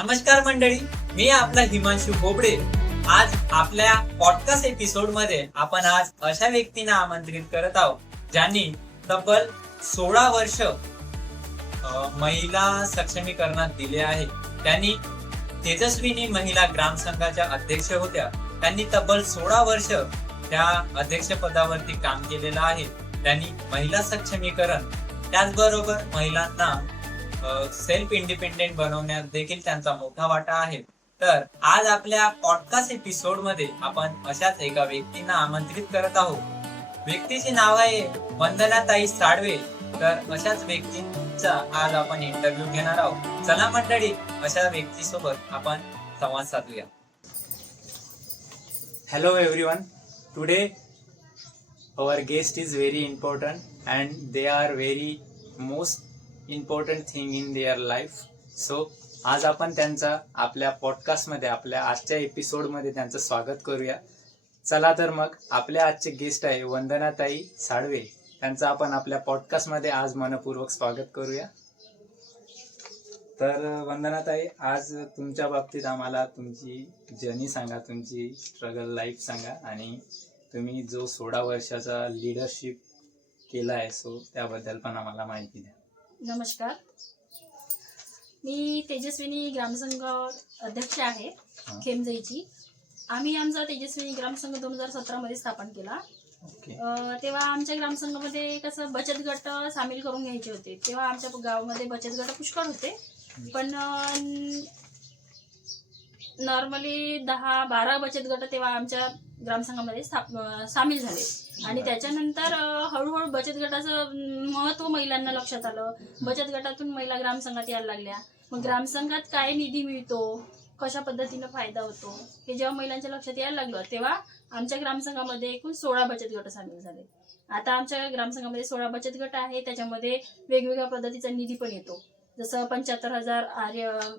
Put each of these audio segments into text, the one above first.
नमस्कार मंडळी, मी आपला हिमांशू बोबडे. आज आपल्या पॉडकास्ट एपिसोड मध्ये आपण आज अशा व्यक्तींना आमंत्रित करत आहोत ज्यांनी तब्बल 16 वर्ष महिला सक्षमीकरणात दिले आहे. त्यांनी तेजस्विनी महिला ग्राम संघाच्या अध्यक्ष होत्या. त्यांनी तब्बल 16 वर्ष त्या अध्यक्ष पदावरती काम केलेलं आहे. त्यांनी महिला सक्षमीकरण त्याचबरोबर महिलांना सेल्फ इंडिपेंडेंट बनवण्यात देखील त्यांचा मोठा वाटा आहे. तर आज आपल्या पॉडकास्ट एपिसोड मध्ये आपण अशाच एका व्यक्तींना आमंत्रित करत आहोत. व्यक्तीचे नाव आहे वंदनाताई साळवे. तर अशाच व्यक्तींचा आज आपण इंटरव्ह्यू घेणार आहोत. चला मंडळी, अशा व्यक्तीसोबत आपण संवाद साधूया. Hello everyone. Today our guest is very important and they are very most important thing in their life. So आज आपण त्यांचा आपल्या पॉडकास्टमध्ये आपल्या आजच्या एपिसोडमध्ये त्यांचं स्वागत करूया. चला तर मग आपल्या आजचे गेस्ट आहे वंदनाताई साळवे. त्यांचं आपण आपल्या पॉडकास्टमध्ये आज मनपूर्वक स्वागत करूया. तर वंदनाताई, आज तुमच्या बाबतीत आम्हाला तुमची जर्नी सांगा, तुमची स्ट्रगल लाईफ सांगा आणि तुम्ही जो 16 वर्षाचा लिडरशिप केला आहे सो त्याबद्दल पण आम्हाला माहिती द्या. नमस्कार, मी तेजस्विनी ग्रामसंघ अध्यक्ष आहे खेमजईची. आम्ही आमचा तेजस्विनी ग्रामसंघ 2017 मध्ये स्थापन केला. ओके. तेव्हा आमच्या ग्रामसंघामध्ये कसं बचत गट सामील करून घ्यायचे होते. तेव्हा आमच्या गावामध्ये बचत गट पुष्कळ होते, पण नॉर्मली 10-12 बचत गट तेव्हा आमच्या ग्रामसंघामध्ये सामील झाले. आणि त्याच्यानंतर हळूहळू बचत गटाचं महत्त्व महिलांना लक्षात आलं. बचत गटातून महिला ग्रामसंघात यायला लागल्या. मग ग्रामसंघात काय निधी मिळतो, कशा पद्धतीनं फायदा होतो हे जेव्हा महिलांच्या लक्षात यायला लागलं तेव्हा आमच्या ग्रामसंघामध्ये एकूण 16 बचत गट सामील झाले. आता आमच्या ग्रामसंघामध्ये 16 बचत गट आहे. त्याच्यामध्ये वेगवेगळ्या पद्धतीचा निधी पण येतो. जसं 75,000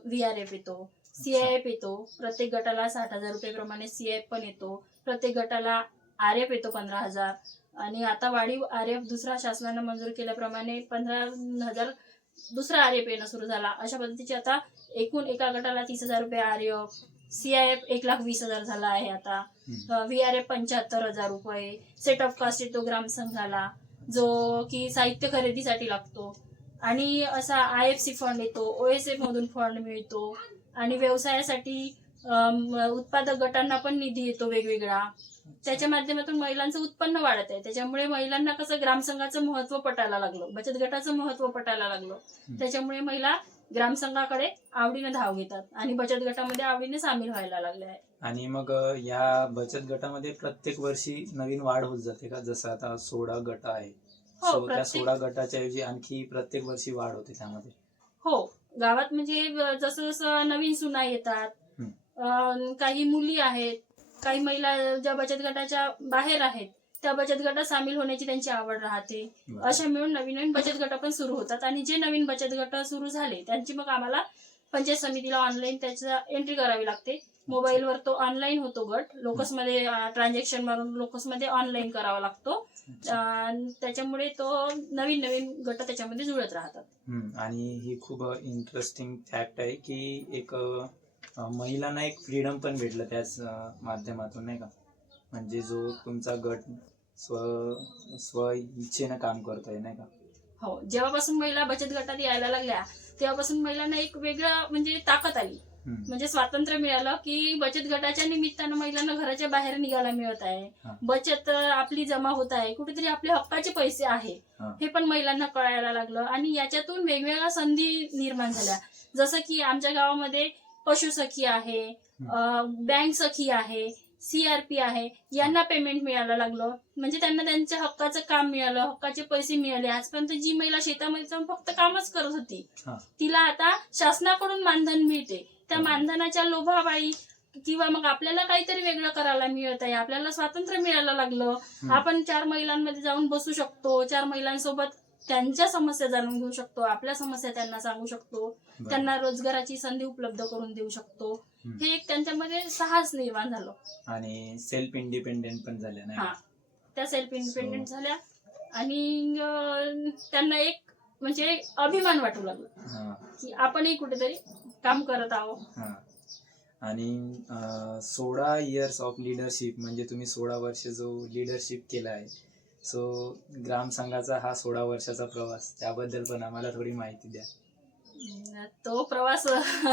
VRF येतो, CIF येतो. प्रत्येक गटाला 60,000 रुपये प्रमाणे CIF पण येतो. प्रत्येक गटाला RF येतो 15,000. आणि आता वाढीव RF दुसरा शासनानं मंजूर केल्याप्रमाणे 15,000 दुसरा RF येणं सुरू झाला. अशा पद्धतीचे आता एकूण एका गटाला 30,000 रुपये RF, CIF 1,20,000 झाला आहे आता. VRF 75,000 रुपये. सेट ऑफ कास्ट येतो ग्रामसंघाला जो की साहित्य खरेदीसाठी लागतो. आणि असा IFC फंड येतो, OSF मधून फंड मिळतो. आणि व्यवसायासाठी उत्पादक गटांना पण निधी येतो वेगवेगळा. त्याच्या माध्यमातून महिलांचं उत्पन्न वाढत आहे. त्याच्यामुळे महिलांना कसं ग्रामसंघाचं महत्त्व पटायला लागलं, बचत गटाचं महत्त्व पटायला लागलं. त्याच्यामुळे महिला ग्रामसंघाकडे आवडीनं धाव घेतात आणि बचत गटामध्ये आवडीने सामील व्हायला लागले आहे. आणि मग या बचत गटामध्ये प्रत्येक वर्षी नवीन वाढ होत जाते का? जसं आता 16 गट आहे, हो, त्या 16 गटाच्या ऐवजी आणखी प्रत्येक वर्षी वाढ होते त्यामध्ये? हो, गावात म्हणजे जसं जसं नवीन सुना येतात, काही मुली आहेत, काही महिला ज्या बचत गटाच्या बाहेर आहेत त्या बचत गटात सामील होण्याची त्यांची आवड राहते. अशा मिळून नवीन नवीन बचत गट पण सुरू होतात. आणि जे नवीन बचत गट सुरू झाले त्यांची मग आम्हाला पंचायत समितीला ऑनलाईन त्याचा एंट्री करावी लागते. मोबाईलवर तो ऑनलाईन होतो गट. लोकसमध्ये ट्रान्झॅक्शन मारून लोकसमध्ये ऑनलाईन करावा लागतो. त्याच्यामुळे तो नवीन नवीन गट त्याच्यामध्ये जुळत राहतात. आणि ही खूप इंटरेस्टिंग फॅक्ट आहे की एक महिलांना एक फ्रीडम पण भेटलं त्याच माध्यमातून, नाही का? म्हणजे जो तुमचा गट स्व इच्छेनं काम करतोय, नाही का? हो, जेव्हापासून महिला बचत गटात यायला लागल्या तेव्हापासून महिलांना एक वेगळं म्हणजे ताकद आली. म्हणजे स्वातंत्र्य मिळालं की बचत गटाच्या निमित्तानं महिलांना घराच्या बाहेर निघायला मिळत आहे. बचत आपली जमा होत आहे, कुठेतरी आपले हक्काचे पैसे आहे हे पण महिलांना कळायला लागलं. आणि याच्यातून वेगवेगळ्या संधी निर्माण झाल्या. जसं की आमच्या गावामध्ये पशुसखी आहे, बँक सखी आहे, CRP आहे. यांना पेमेंट मिळायला लागलं. म्हणजे त्यांना त्यांच्या हक्काचं काम मिळालं, हक्काचे पैसे मिळाले. आजपर्यंत जी महिला शेतामध्ये जाऊन फक्त कामच करत होती तिला आता शासनाकडून मानधन मिळते. त्या मानधनाच्या लोभाबाई किंवा मग आपल्याला काहीतरी वेगळं करायला मिळत आहे, आपल्याला स्वातंत्र्य मिळायला लागलं. आपण 4 महिलांमध्ये जाऊन बसू शकतो, 4 महिलांसोबत त्यांच्या समस्या जाणून घेऊ शकतो, आपल्या समस्या त्यांना सांगू शकतो, त्यांना रोजगाराची संधी उपलब्ध करून देऊ शकतो. हे एक त्यांच्यामध्ये साहस निर्माण झालं. आणि सेल्फ इंडिपेंडेंट पण झाल्या, नाही? त्या सेल्फ इंडिपेंडेंट झाल्या आणि त्यांना एक म्हणजे अभिमान वाटू लागला हा की आपणही कुठेतरी काम करत आहोत. हा. आणि 16 इयर्स ऑफ लिडरशिप म्हणजे तुम्ही 16 वर्ष जो लिडरशिप केला आहे, सो ग्रामसंघाचा हा 16 वर्षाचा प्रवास, त्याबद्दल पण आम्हाला थोडी माहिती द्या. तो प्रवास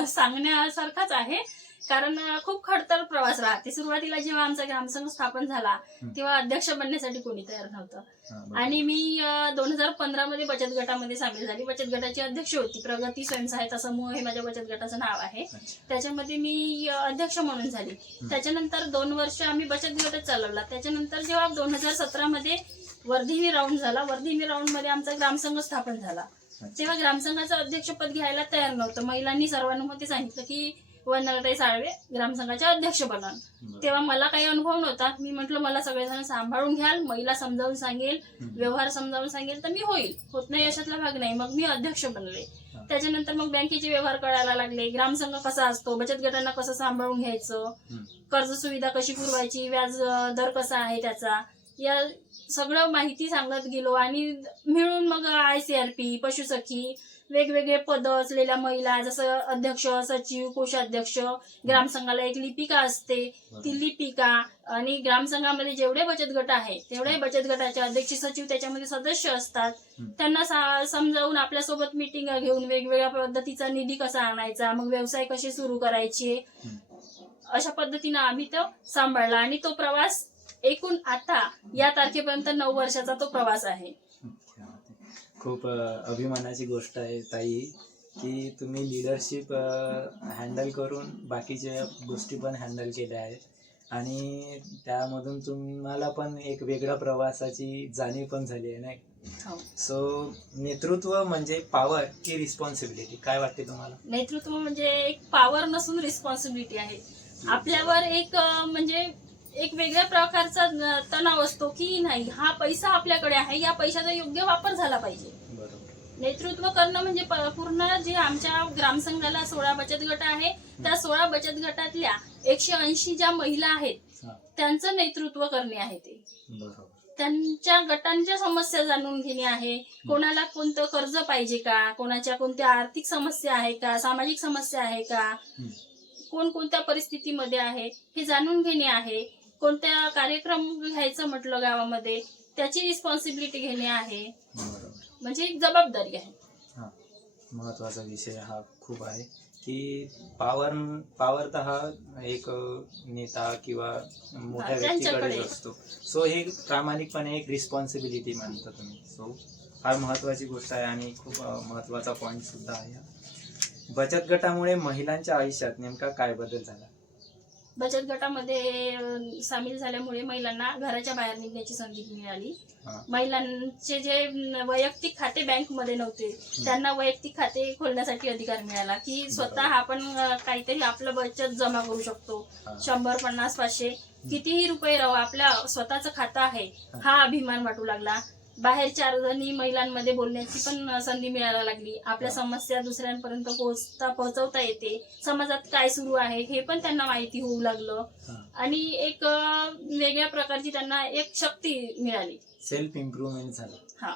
सांगण्यासारखाच आहे, कारण खूप खडतर प्रवास राहते. सुरुवातीला जेव्हा आमचा ग्रामसंघ स्थापन झाला तेव्हा अध्यक्ष बनण्यासाठी कोणी तयार नव्हतं. हा, बरोबर. आणि मी 2015 मध्ये बचत गटामध्ये सामील झाली. बचत गटाची अध्यक्ष होती. प्रगती स्वयंसहायता समूह हे माझ्या बचत गटाचं नाव आहे. अच्छा. त्याच्यामध्ये मी अध्यक्ष म्हणून झाली. त्याच्यानंतर 2 वर्ष आम्ही बचत गटच चालवला. त्याच्यानंतर जेव्हा 2017 मध्ये वर्धिनी राऊंड झाला, वर्धिनी राऊंड मध्ये आमचा ग्रामसंघ स्थापन झाला, तेव्हा ग्रामसंघाचं अध्यक्षपद घ्यायला तयार नव्हतं. महिलांनी सर्वानुमते सांगितलं की वंदनाताई साळवे ग्रामसंघाच्या अध्यक्ष बना. तेव्हा मला काही अनुभव नव्हता. मी म्हटलं मला सगळेजण सांभाळून घ्याल, महिला समजावून सांगेल, व्यवहार समजावून सांगेल तर मी होईल, होत नाही अशातला भाग नाही. मग मी अध्यक्ष बनले. त्याच्यानंतर मग बँकेचे व्यवहार कळायला लागले, ग्रामसंघ कसा असतो, बचत गटांना कसं सांभाळून घ्यायचं, कर्ज सुविधा कशी पुरवायची, व्याज दर कसा आहे त्याचा, या सगळं माहिती सांगत गेलो. आणि मिळून मग ICRP, पशुसखी, वेगवेगळे पद असलेल्या महिला, जसं अध्यक्ष, सचिव, कोषाध्यक्ष, ग्रामसंघाला एक लिपिका असते, ती लिपिका, आणि ग्रामसंघामध्ये जेवढे बचत गट आहे तेवढे बचत गटाचे अध्यक्ष, सचिव त्याच्यामध्ये सदस्य असतात. त्यांना समजावून आपल्यासोबत मिटिंग घेऊन वेगवेगळ्या पद्धतीचा निधी कसा आणायचा, मग व्यवसाय कसे सुरू करायचे, अशा पद्धतीनं आम्ही तो सांभाळला. आणि तो प्रवास एकूण आता या तारखेपर्यंत 9 वर्षाचा तो प्रवास आहे. खूप अभिमानाची गोष्ट आहे ताई की तुम्ही लिडरशिप हँडल करून बाकीच्या गोष्टी पण हँडल केल्या आहेत, आणि त्यामधून तुम्हाला पण एक वेगळ्या प्रवासाची जाणीव पण झाली आहे, नाही? सो नेतृत्व म्हणजे पॉवर की रिस्पॉन्सिबिलिटी, काय वाटते तुम्हाला? नेतृत्व म्हणजे एक पॉवर नसून रिस्पॉन्सिबिलिटी आहे. आपल्यावर एक म्हणजे एक वेगळ्या प्रकारचा तणाव असतो की नाही, हा पैसा आपल्याकडे आहे, या पैशाचा योग्य वापर झाला पाहिजे. बरोबर. नेतृत्व करणं म्हणजे पूर्ण जे आमच्या ग्रामसंघाला 16 बचत गट आहे, त्या 16 बचत गटातल्या 180 ज्या महिला आहेत त्यांचं नेतृत्व करणे आहे. ते बरोबर. त्यांच्या गटांच्या समस्या जाणून घेणे आहे. कोणाला कोणतं कर्ज पाहिजे का, कोणाच्या कोणत्या आर्थिक समस्या आहे का, सामाजिक समस्या आहे का, कोण कोणत्या परिस्थितीमध्ये आहे हे जाणून घेणे आहे. कोणत्या कार्यक्रम घ्यायचं म्हटलं गावामध्ये त्याची रिस्पॉन्सिबिलिटी घेणे आहे. म्हणजे एक जबाबदारी आहे. हा, महत्वाचा विषय हा खूप आहे की पॉवर तर हा एक नेता किंवा मोठ्या व्यक्तीकडे असतो. सो हे प्रामाणिकपणे एक रिस्पॉन्सिबिलिटी मानता तुम्ही. सो फार महत्वाची गोष्ट आहे आणि खूप महत्वाचा पॉइंट सुद्धा आहे. बचत गटामुळे महिलांच्या आयुष्यात नेमका काय बदल झाला? बचत गटामध्ये सामील झाल्यामुळे महिलांना घराच्या बाहेर निघण्याची संधी मिळाली. महिलांचे जे वैयक्तिक खाते बँकमध्ये नव्हते त्यांना वैयक्तिक खाते खोलण्यासाठी अधिकार मिळाला की स्वतः आपण काहीतरी आपलं बचत जमा करू शकतो. 100, 50, 500 कितीही रुपये राहू, आपल्या स्वतःचं खातं आहे हा अभिमान वाटू लागला. बाहेर 4 जणी महिलांमध्ये बोलण्याची पण संधी मिळायला लागली. आपल्या समस्या दुसऱ्यांपर्यंत पोहोचवता येते. समाजात काय सुरू आहे हे पण त्यांना माहिती होऊ लागलं. आणि एक वेगळ्या प्रकारची त्यांना एक शक्ती मिळाली. सेल्फ इम्प्रुव्हमेंट झालं. हा,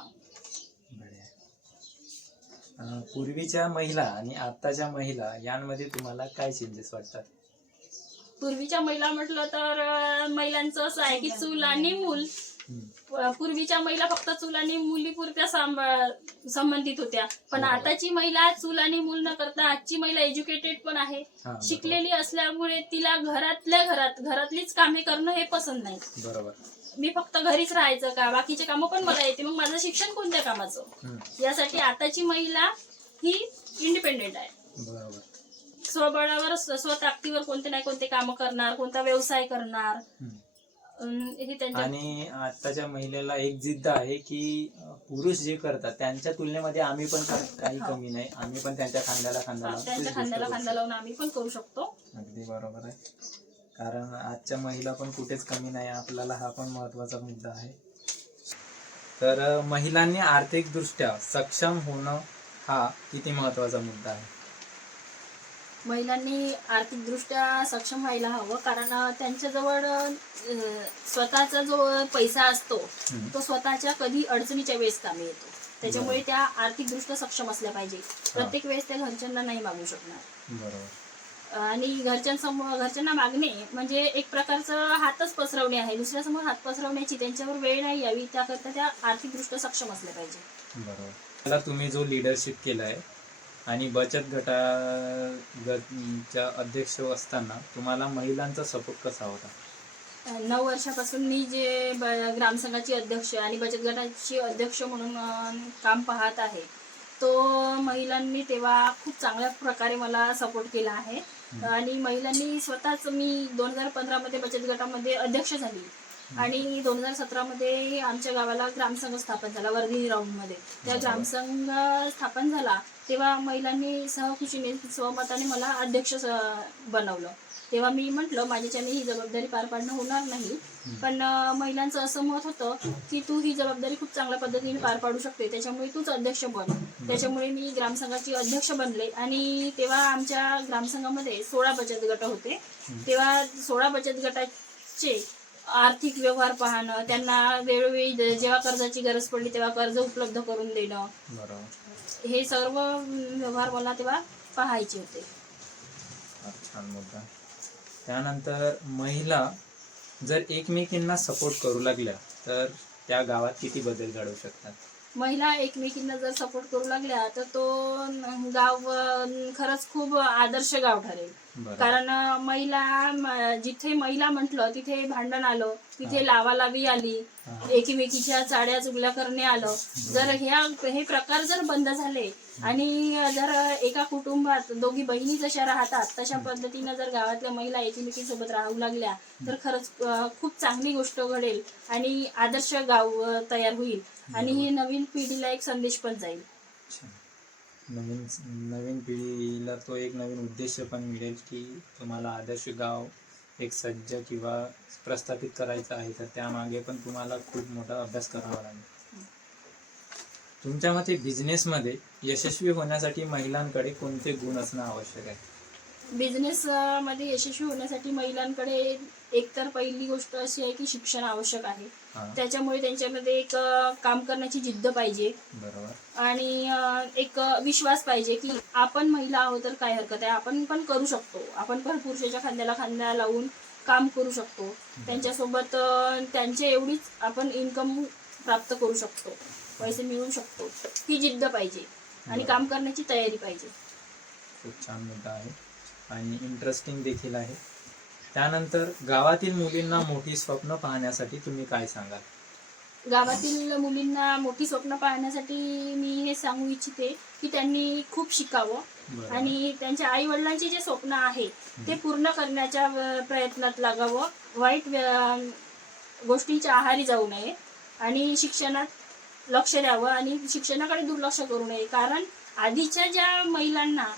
पूर्वीच्या महिला आणि आताच्या महिला यांमध्ये तुम्हाला काय चेंजेस वाटतात? पूर्वीच्या महिला म्हटलं तर महिलांचं असं आहे की चूल आणि मूल. पूर्वीच्या महिला फक्त चूल आणि मुलीपुरत्या संबंधित होत्या, पण आताची महिला चूल आणि मूल न करता आजची महिला एज्युकेटेड पण आहे, शिकलेली असल्यामुळे तिला घरातलीच कामे करणं हे पसंत नाही. बरोबर. मी फक्त घरीच राहायचं का, बाकीचे कामं पण मला येते, मग माझं शिक्षण कोणत्या कामाचं? यासाठी आताची महिला ही इंडिपेंडेंट आहे. बरोबर. स्वबळावर स्वताकदीवर कोणते नाही कोणते कामं करणार, कोणता व्यवसाय करणार. आणि आताच्या महिलेला एक जिद्द आहे की पुरुष जे करतात त्यांच्या तुलनेमध्ये आम्ही पण काही कमी नाही, आम्ही पण त्यांच्या खांद्याला खांदा लावून आम्ही पण करू शकतो. अगदी बरोबर आहे. कारण आजच्या महिला पण कुठेच कमी नाही, आपल्याला हा पण महत्वाचा मुद्दा आहे. तर महिलांनी आर्थिकदृष्ट्या सक्षम होणं हा किती महत्वाचा मुद्दा आहे? महिलांनी आर्थिकदृष्ट्या सक्षम व्हायला हवं, कारण त्यांच्याजवळ स्वतःचा जो पैसा असतो तो स्वतःच्या कधी अडचणीच्या वेळेस कामी येतो. त्याच्यामुळे त्या आर्थिकदृष्ट्या सक्षम असल्या पाहिजे. प्रत्येक वेळेस त्या घरच्यांना नाही मागू शकणार. बरोबर. आणि घरच्यांना मागणे म्हणजे एक प्रकारचं हातच पसरवणे आहे. दुसऱ्यासमोर हात पसरवण्याची त्यांच्यावर वेळ नाही यावी, त्याकरता त्या आर्थिकदृष्ट्या सक्षम असल्या पाहिजे. बरोबर. त्याला तुम्ही जो लिडरशिप केलाय आणि बचत गटाच्या अध्यक्ष असताना तुम्हाला महिलांचा सपोर्ट कसा होता? 9 वर्षापासून मी जे ग्रामसंघाची अध्यक्ष आणि बचत गटाची अध्यक्ष म्हणून काम पाहत आहे, तो महिलांनी तेव्हा खूप चांगल्या प्रकारे मला सपोर्ट केला आहे. आणि महिलांनी स्वतःच, मी 2015 मध्ये बचत गटामध्ये अध्यक्ष झाली आणि 2017 मध्ये आमच्या गावाला ग्रामसंघ स्थापन झाला वर्धिनी राऊंडमध्ये. त्या ग्रामसंघ स्थापन झाला तेव्हा महिलांनी सहखुशीने स्वमताने मला अध्यक्ष बनवलं. तेव्हा मी म्हटलं माझ्याच्याने ही जबाबदारी पार पाडणं होणार नाही, पण महिलांचं असं मत होतं की तू ही जबाबदारी खूप चांगल्या पद्धतीने पार पाडू शकते, त्याच्यामुळे तूच अध्यक्ष बन. त्याच्यामुळे मी ग्रामसंघाची अध्यक्ष बनले. आणि तेव्हा आमच्या ग्रामसंघामध्ये 16 बचत गट होते. तेव्हा 16 बचत गटाचे आर्थिक व्यवहार पाहणं, त्यांना वेळोवेळी जेव्हा कर्जाची गरज पडली तेव्हा कर्ज उपलब्ध करून देणं, हे सर्व व्यवहार मला तेव्हा पाहायचे होते. छान मुद्दा. त्यानंतर महिला जर एकमेकींना सपोर्ट करू लागल्या तर त्या गावात किती बदल घडवू शकतात? महिला एकमेकींना जर सपोर्ट करू लागल्या तर तो गाव खरंच खूप आदर्श गाव ठरेल. कारण जिथे महिला म्हटलं तिथे भांडण आलं, तिथे लावालावी आली, एकमेकीच्या चाड्या चुगल्या करणे आलं. जर हे प्रकार जर बंद झाले आणि जर एका कुटुंबात दोघी बहिणी जशा राहतात तशा पद्धतीनं जर गावातल्या महिला एकमेकीसोबत राहू लागल्या तर खरंच खूप चांगली गोष्ट घडेल आणि आदर्श गाव तयार होईल. आणि ही नवीन पिढीला एक संदेश पण जाईल. नवीन पिढीला तो एक नवीन उद्देश पण मिळेल की तुम्हाला आदर्श गाव एक सज्ज किंवा प्रस्थापित करायचं आहे, तर त्यामागे पण तुम्हाला खूप मोठा अभ्यास करावा लागेल. तुमच्या मते बिझनेसमध्ये यशस्वी होण्यासाठी महिलांकडे कोणते गुण असणं आवश्यक आहे? बिझनेस मध्ये यशस्वी होण्यासाठी महिलांकडे एकतर पहिली गोष्ट अशी आहे की शिक्षण आवश्यक आहे. त्याच्यामुळे त्यांच्यामध्ये एक काम करण्याची जिद्द पाहिजे. बरोबर. आणि एक विश्वास पाहिजे की आपण महिला आहोत तर काय हरकत आहे, आपण पण करू शकतो, आपण पण पुरुषाच्या खांद्याला खांदा लावून काम करू शकतो. त्यांच्यासोबत त्यांच्या एवढीच आपण इन्कम प्राप्त करू शकतो, पैसे मिळवू शकतो. ही जिद्द पाहिजे आणि काम करण्याची तयारी पाहिजे. खूप छान मुद्दा आहे आणि इंटरेस्टिंग देखील आहे. त्यानंतर गावातील मुलींना मोठी स्वप्न पाहण्यासाठी तुम्ही काय सांगाल? गावातील मुलींना मोठी स्वप्न पाहण्यासाठी मी हे सांगू इच्छिते की त्यांनी खूप शिकावं आणि त्यांच्या आई वडिलांचे जे स्वप्न आहे ते पूर्ण करण्याच्या प्रयत्नात लागावं. वाईट गोष्टींच्या आहारी जाऊ नये आणि शिक्षणात लक्ष द्यावं आणि शिक्षणाकडे दुर्लक्ष करू नये. कारण आधीच्या ज्या महिलांना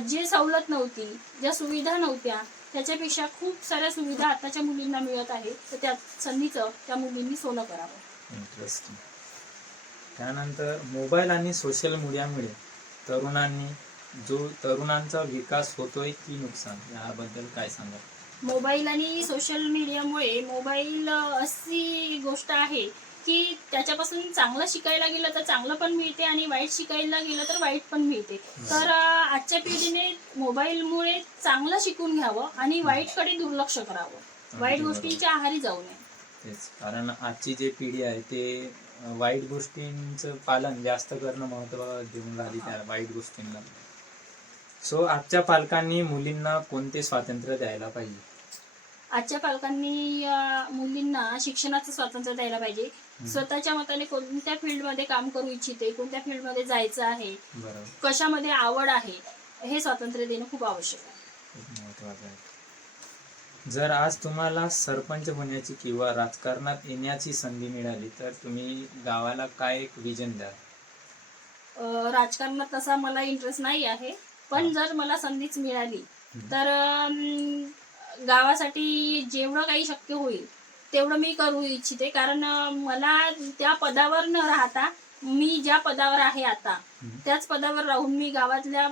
जे सवलत नव्हती, ज्या सुविधा नव्हत्या, त्याच्यापेक्षा खूप साऱ्या सुविधा आताच्या मुलींना मिळत आहे. तर त्या संधीचं त्या मुलींनी सोनं करावं. इंटरेस्टिंग. त्यानंतर मोबाईल आणि सोशल मीडियामुळे तरुणांचा विकास होतोय की नुकसान, याबद्दल काय सांगाल? मोबाईल आणि सोशल मीडियामुळे मोबाईल अशी गोष्ट आहे की त्याच्यापासून चांगलं शिकायला गेलं तर चांगलं पण मिळते आणि वाईट शिकायला गेलं तर वाईट पण मिळते. तर आजच्या पिढीने मोबाईलमुळे चांगलं शिकून घ्यावं आणि वाईटकडे दुर्लक्ष करावं, वाईट गोष्टींच्या आहारी जाऊ नये. तेच, कारण आजची जी पिढी आहे ते वाईट गोष्टींचं पालन जास्त करणं महत्त्व देऊन राहिली त्या वाईट गोष्टींना. सो आजच्या पालकांनी मुलींना कोणते स्वातंत्र्य द्यायला पाहिजे? आजच्या पालकांनी मुलींना शिक्षणाचं स्वातंत्र्य द्यायला पाहिजे. स्वतःच्या मताने कोणत्या फील्डमध्ये काम करू इच्छिते, कोणत्या फील्डमध्ये जायचं आहे, कशामध्ये आवड आहे, हे स्वातंत्र्य देणं खूप आवश्यक आहे. खूप महत्त्वाचं आहे. जर आज तुम्हाला सरपंच होण्याची किंवा राजकारणात येण्याची संधी मिळाली तर तुम्ही गावाला काय एक विजन द्याल? राजकारणात तसा मला इंटरेस्ट नाही आहे, पण जर मला संधीच मिळाली तर गावासाठी जेवढं काही शक्य होईल तेवढं मी करू इच्छिते. कारण मला त्या पदावर न राहता मी ज्या पदावर आहे आता त्याच पदावर राहून मी गावातल्या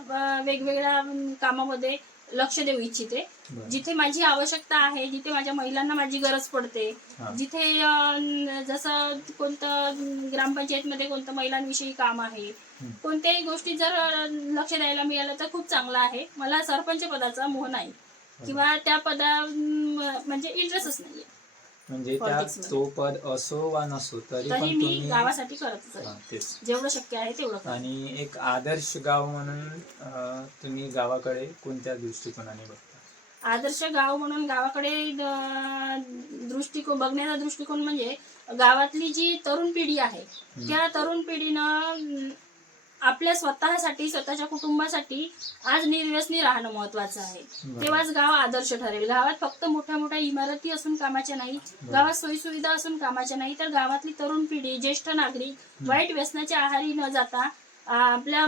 वेगवेगळ्या कामामध्ये लक्ष देऊ इच्छिते. बरं. जिथे माझी आवश्यकता आहे, जिथे माझ्या महिलांना माझी गरज पडते, हा. जिथे जसं कोणतं ग्रामपंचायतमध्ये कोणतं महिलांविषयी काम आहे, हं. कोणत्याही गोष्टी जर लक्ष द्यायला मिळालं तर खूप चांगलं आहे. मला सरपंच पदाचा मोह नाही किंवा त्या म्हणजे इंटरेस्टच नाहीये. म्हणजे त्या Politics मध्ये. तो पद असो वा नसो तरी पण तरी मी तुम्ही गावासाठी करतच हा, आहे. तेच. जेवढं शक्य आहे तेवढं करते. आणि एक आदर्श गाव म्हणून तुम्ही गावाकडे कोणत्या दृष्टिकोनाने बघता? आदर्श गाव म्हणून गावाकडे बघण्याचा दृष्टिकोन म्हणजे गावातली जी तरुण पिढी आहे त्या तरुण पिढीनं आपल्या स्वतःसाठी, स्वतःच्या कुटुंबासाठी आज निर्व्यसनी राहणं महत्वाचं आहे. बरं. तेव्हाच गाव आदर्श ठरेल. गावात फक्त मोठ्या मोठ्या इमारती असून कामाच्या नाही, गावात सोयीसुविधा असून कामाच्या नाही, तर गावातली तरुण पिढी, ज्येष्ठ नागरिक वाईट व्यसनाच्या आहारी न जाता आपल्या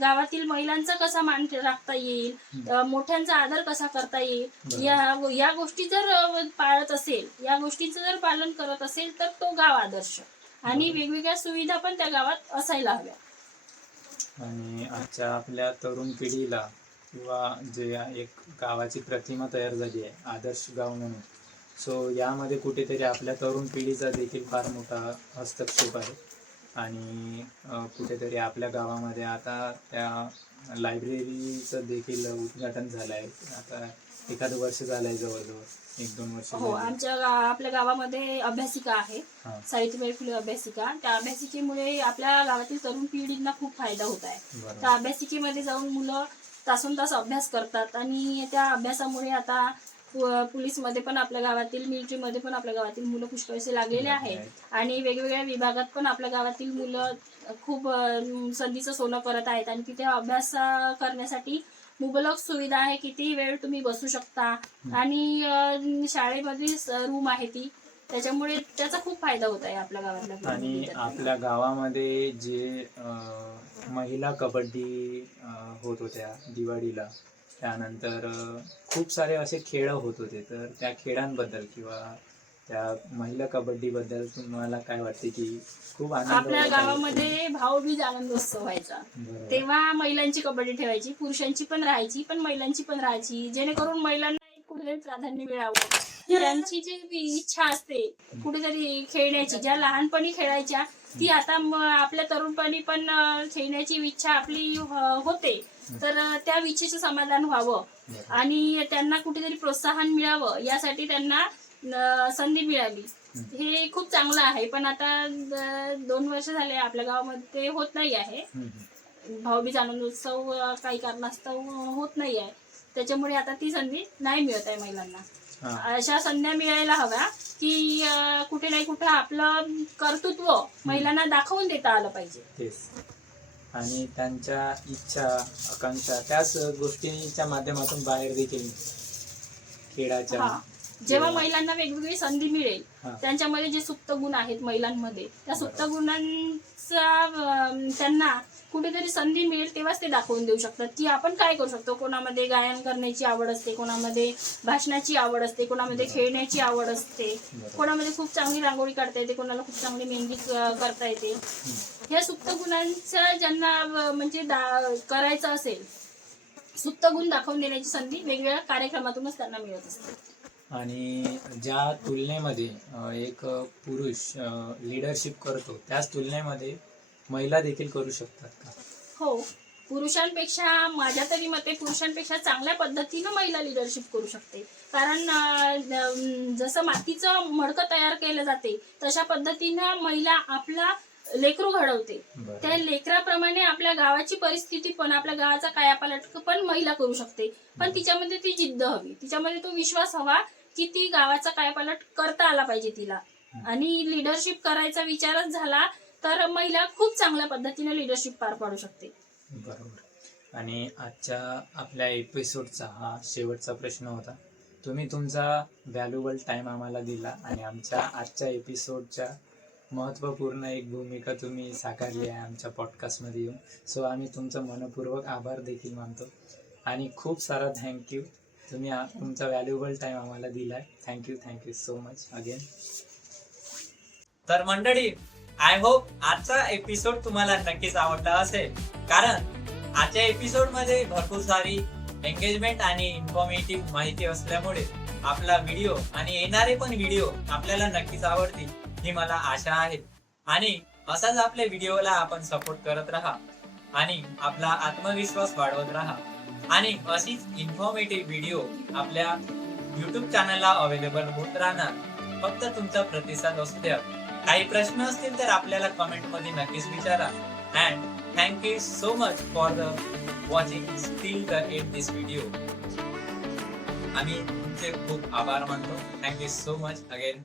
गावातील महिलांचा कसा मान राखता येईल, मोठ्यांचा आदर कसा करता येईल, बरं. या गोष्टी जर पाळत असेल, या गोष्टींचं जर पालन करत असेल तर तो गाव आदर्श. आणि बरं. वेगवेगळ्या सुविधा पण त्या गावात असायला हव्या. आणि आजच्या आपल्या तरुण पिढीला किंवा जे एक गावाची प्रतिमा तयार झाली आहे आदर्श गाव म्हणून, सो यामध्ये कुठेतरी आपल्या तरुण पिढीचा देखील फार मोठा हस्तक्षेप आहे. आणि कुठेतरी आपल्या गावामध्ये आता त्या लायब्ररीचं देखील उद्घाटन झालं आहे. आता एखादं वर्ष झालं आहे, जवळजवळ 1-2 वर्ष हो, झाली. आपल्या गावामध्ये अभ्यासिका आहे, हा. सावित्रीबाई फुले अभ्यासिका. त्या अभ्यासिकेमुळे आपल्या गावातील तरुण पिढींना खूप फायदा होत आहे. बरोबर. त्या अभ्यासिकेमध्ये जाऊन मुलं तासन तास अभ्यास करतात आणि त्या अभ्यासामुळे आता पोलीसमध्ये पण आपल्या गावातील, मिलिटरीमध्ये पण आपल्या गावातील मुलं पुष्कळसे लागलेले आहेत. आणि वेगवेगळ्या विभागात पण आपल्या गावातील मुलं खूप संधीचं सोनं करत आहेत. आणि तिथे अभ्यास करण्यासाठी मुबलक सुविधा आहे. किती वेळ तुम्ही बसू शकता आणि शाळेमध्ये रूम आहे ती, त्याच्यामुळे त्याचा खूप फायदा होत आहे आपल्या गावातल्या आणि विद्यार्थ्यांना. आपल्या गावामध्ये जे महिला कबड्डी होत होत्या दिवाळीला, त्यानंतर खूप सारे असे खेळ होत होते, तर त्या खेळांबद्दल किंवा त्या महिला कबड्डीबद्दल तुम्हाला काय वाटते की खूप आनंद आपल्या होत आहे? गावामध्ये भाऊबीज आनंदोत्सव व्हायचा. बरोबर. तेव्हा महिलांची कबड्डी ठेवायची, पुरुषांची पण राहायची, पण महिलांची पण राहायची, जेणेकरून महिलांना एक कुठेतरी प्राधान्य मिळावं. त्यांची जी इच्छा असते कुठेतरी खेळण्याची, ज्या लहानपणी खेळायच्या ती आता आपल्या तरुणपणी पण खेळण्याची इच्छा आपली होते, तर त्या इच्छेचं समाधान व्हावं आणि त्यांना कुठेतरी प्रोत्साहन मिळावं यासाठी त्यांना संधी मिळाली. हे खूप चांगलं आहे. पण आता 2 वर्ष झाले आपल्या गावामध्ये ते होत नाही आहे. भाऊबीज आनंदोत्सव काही कारणास्तव होत नाही आहे, त्याच्यामुळे आता ती संधी नाही मिळत आहे महिलांना. अशा संध्या मिळायला हव्या की कुठे नाही कुठे आपलं कर्तृत्व महिलांना दाखवून देता आलं पाहिजे. तेच. आणि त्यांच्या इच्छा, आकांक्षा त्याच गोष्टींच्या माध्यमातून बाहेर देखील खेळाच्या जेव्हा महिलांना वेगवेगळी संधी मिळेल, हा. त्यांच्यामध्ये जे सुप्त गुण आहेत महिलांमध्ये, त्या सुप्त गुणांचा त्यांना कुठेतरी संधी मिळेल तेव्हाच ते दाखवून देऊ शकतात की आपण काय करू शकतो. कोणामध्ये गायन करण्याची आवड असते, कोणामध्ये भाषणाची आवड असते, कोणामध्ये खेळण्याची आवड असते, कोणामध्ये खूप चांगली रांगोळी काढता येते, कोणाला खूप चांगली मेहंदी करता येते. ह्या सुप्त गुणांचा ज्यांना म्हणजे करायचं असेल, सुप्त गुण दाखवून देण्याची संधी वेगवेगळ्या कार्यक्रमातूनच त्यांना मिळत असते. आणि ज्या तुलनेमध्ये एक पुरुष लीडरशिप करतो, त्याच तुलनेमध्ये महिला देखील करू शकतात का? हो, पुरुषांपेक्षा, माझ्या तरी मते पुरुषांपेक्षा चांगल्या पद्धतीनं महिला लीडरशिप करू शकते. कारण जसं मातीचं मडकं तयार केलं जाते तशा पद्धतीनं महिला आपला लेकरू घडवते. त्या लेकराप्रमाणे आपल्या गावाची परिस्थिती पण, आपल्या गावाचा कायापालट पण महिला करू शकते. पण तिच्यामध्ये ती जिद्द हवी, तिच्यामध्ये तो विश्वास हवा की ती गावाचा कायापालट करता आला पाहिजे तिला. आणि लीडरशिप करायचा विचारच झाला तर महिला खूप चांगल्या पद्धतीने लीडरशिप पार पाडू शकते. बरोबर. आणि आजच्या आपल्या एपिसोडचा हा शेवटचा प्रश्न होता. तुम्ही तुमचा व्हॅल्युएबल टाइम आम्हाला दिला आणि आमच्या आजच्या एपिसोडच्या महत्त्वपूर्ण एक भूमिका तुम्ही साकारली आहे आमच्या पॉडकास्टमध्ये येऊन. सो आम्ही तुमचा मनपूर्वक आभार देखील मानतो आणि खूप सारा थँक्यू. तुम्ही तुमचा व्हॅल्युएबल टाइम आम्हाला दिलाय. Thank you so much again. तर मंडळी, आय होप आजचा एपिसोड तुम्हाला नक्कीच आवडला असेल, कारण आजच्या एपिसोड मध्ये भरपूर सारी एंगेजमेंट आणि इन्फॉर्मेटिव्ह माहिती असल्यामुळे आपला व्हिडिओ आणि येणारे पण व्हिडिओ आपल्याला नक्कीच आवडतील ही मला आशा आहे. आणि असाच आपल्या व्हिडिओला आपण सपोर्ट करत राहा आणि आपला आत्मविश्वास वाढवत राहा. आणि अशीच इन्फॉर्मेटिव्ह व्हिडिओ आपल्या युट्यूब चॅनलला अवेलेबल होत राहणार. फक्त तुमचा प्रतिसाद असू द्या. काही प्रश्न असतील तर आपल्याला कमेंट मध्ये नक्कीच विचारा. And thank you so much for the watching still the end this video. आम्ही तुमचे खूप आभार मानतो. Thank you so much again.